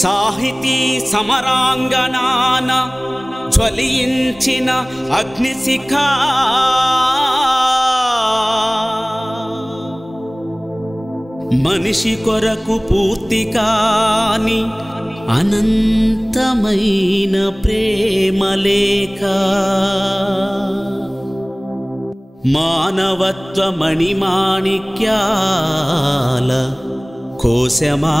సాహితీ సమరాంగణాన జ్వలించిన అగ్నిశిఖ మనిషి కొరకు పూర్తి కాని అనంతమైన ప్రేమలేఖ మానవత్వ మణిమాణిక్యాల కోశమా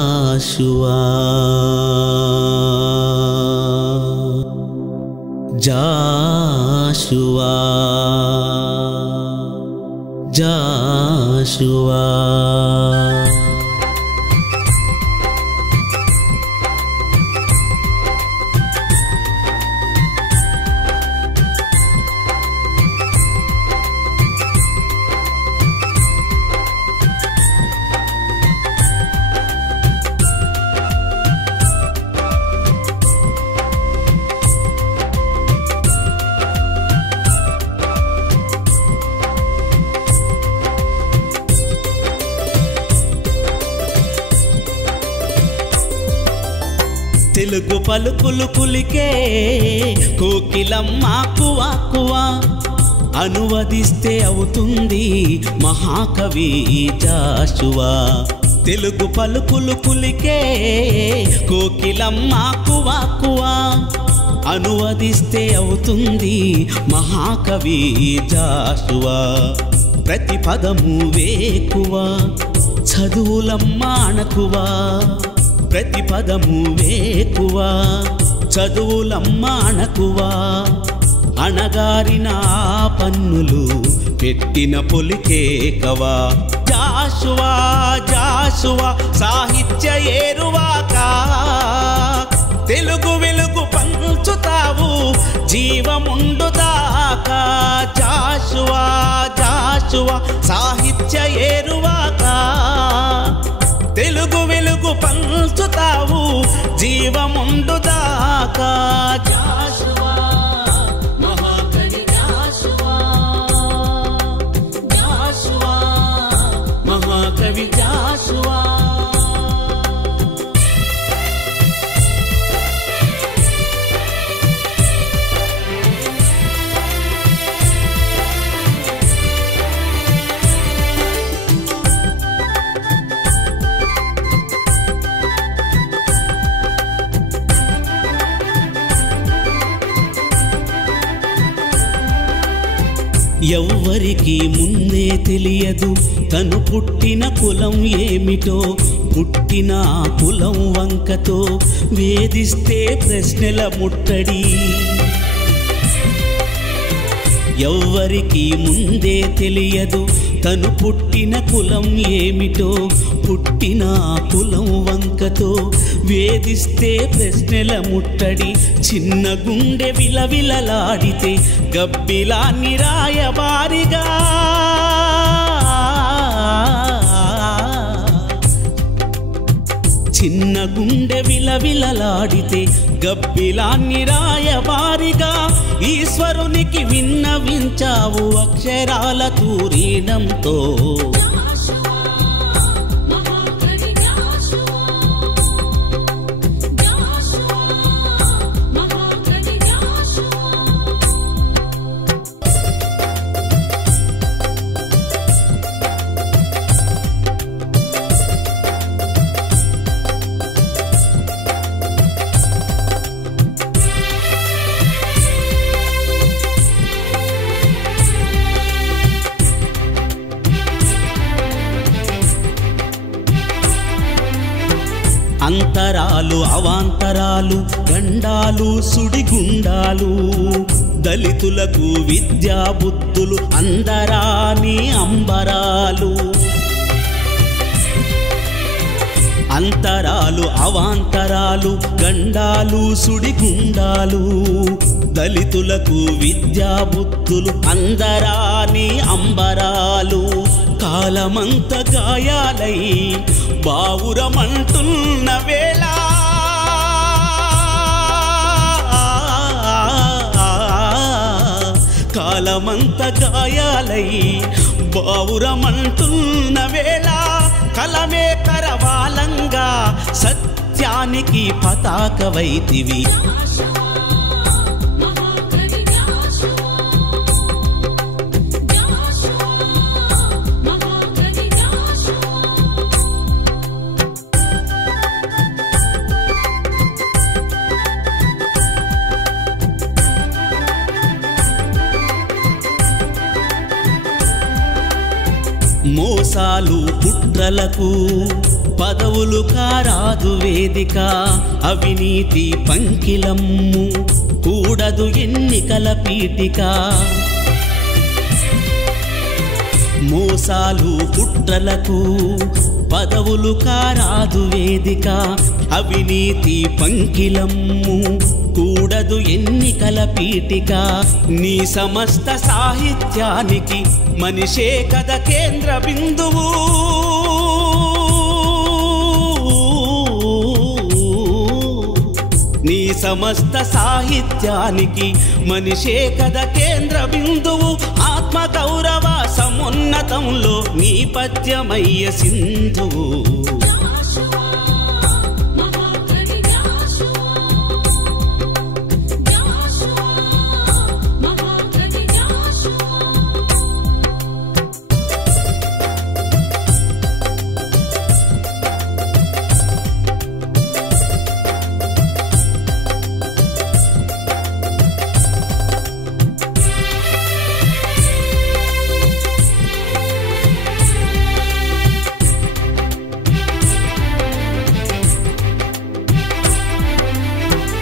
జాషువా జాషువా జాషువా తెలుగు పలుకులు కులికే కోకిలమ్మ కువా కువా అనువదిస్తే అవుతుంది మహాకవి జాషువా తెలుగు పలుకులు కులికే కోకిలమ్మ కువా కువా అనువదిస్తే అవుతుంది మహాకవి జాషువా ప్రతి పదము వేకువా చదువులమ్మ అణకువా ప్రతి పదము వేకువా చదువులమ్మ అణకువా అణగారిన పన్నులు పెట్టిన పొలికేకవా జాషువా జాషువా సాహిత్య ఏరువాక తెలుగు వెలుగు పంచుతావు జీవముండుదాకా జాషువా జాషువా సాహిత్య ఏరువాక తెలుగు వెలుగు పంచుతావు జీవముండుదాకా జాషువా మహాకవి జాషువా జాషువా మహాకవి జాషువా ఎవ్వరికి ముందే తెలియదు తను పుట్టిన కులం ఏమిటో పుట్టిన కులం వంకతో వేధిస్తే ప్రశ్నల ముట్టడి ఎవ్వరికి ముందే తెలియదు తను పుట్టిన కులం ఏమిటో పుట్టిన కులం వంకతో వేధిస్తే ప్రశ్నల ముట్టడి చిన్న గుండె విలవిలలాడితే గబ్బిలాన్ని రాయబారిగా చిన్న గుండె విలవిలలాడితే గబ్బిలాన్ని రాయబారిగా ఈశ్వరునికి విన్నవించావు అక్షరాల తూరీనంతో అంతరాలు అవాంతరాలు గండాలు సుడిగుండాలు దళితులకు విద్యా బుద్ధులు అందరాని అంబరాలు అంతరాలు అవాంతరాలు గండాలు సుడిగుండాలు దళితులకు విద్యా బుద్ధులు అందరాని అంబరాలు కాలమంత గాయాలై బావురమంటున్న వేళ కాలమంత గాయాలై బావురమంటున్న వేళ కలమే కరవాలంగా సత్యానికి పతాకవైతివి. మోసాలు కుట్రలకు పదవులు కారాదు వేదిక, అవినీతి పంకిలమ్ము కూడదు ఎన్నికల పీఠిక. మోసాలు కుట్రలకు పదవులు కారాదు వేదిక, అవినీతి పంకిలమ్ము కూడదు ఎన్నికల పీఠిక. నీ సమస్త సాహిత్యానికి మనిషే కథ కేంద్ర బిందువు. నీ సమస్త సాహిత్యానికి మనిషే కథ కేంద్ర బిందువు. ఆత్మగౌరవ సమున్నతంలో నీ పద్యమయ్య సింధువు.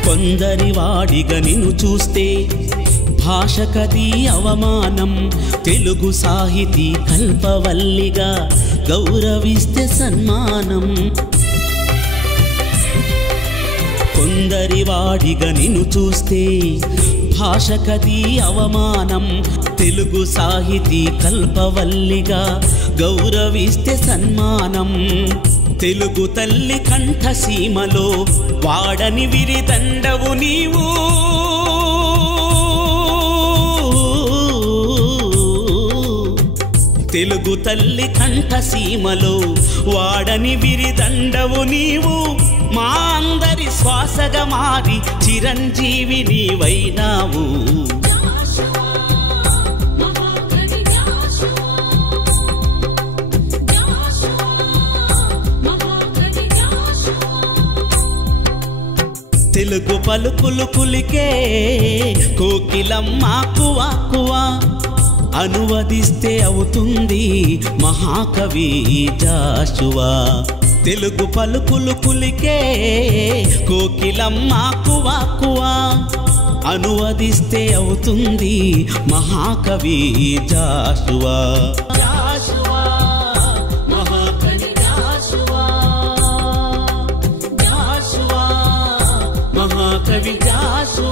కొందరి వాడిగా నిన్ను చూస్తే భాషకది అవమానం. తెలుగు సాహితీ కల్పవల్లిగా గౌరవిస్తే సన్మానం. కొందరి వాడిగా నిన్ను చూస్తే భాషకది అవమానం. తెలుగు సాహితీ కల్పవల్లిగా గౌరవిస్తే సన్మానం. తెలుగు తల్లి కంఠసీమలో వాడని విరిదండవు నీవు. తెలుగు తల్లి కంఠసీమలో వాడని విరిదండవు నీవు. మా అందరి శ్వాసగా మారి చిరంజీవి నీవైనావు. తెలుగు పలుకులు కులికే కోకిలమ్మ కువా కువా, అనువదిస్తే అవుతుంది మహాకవి జాషువా. తెలుగు పలుకులు కులికే కోకిలమ్మ కువా కువా, అనువదిస్తే అవుతుంది మహాకవి జాషువా. మహాకవి జాషువా.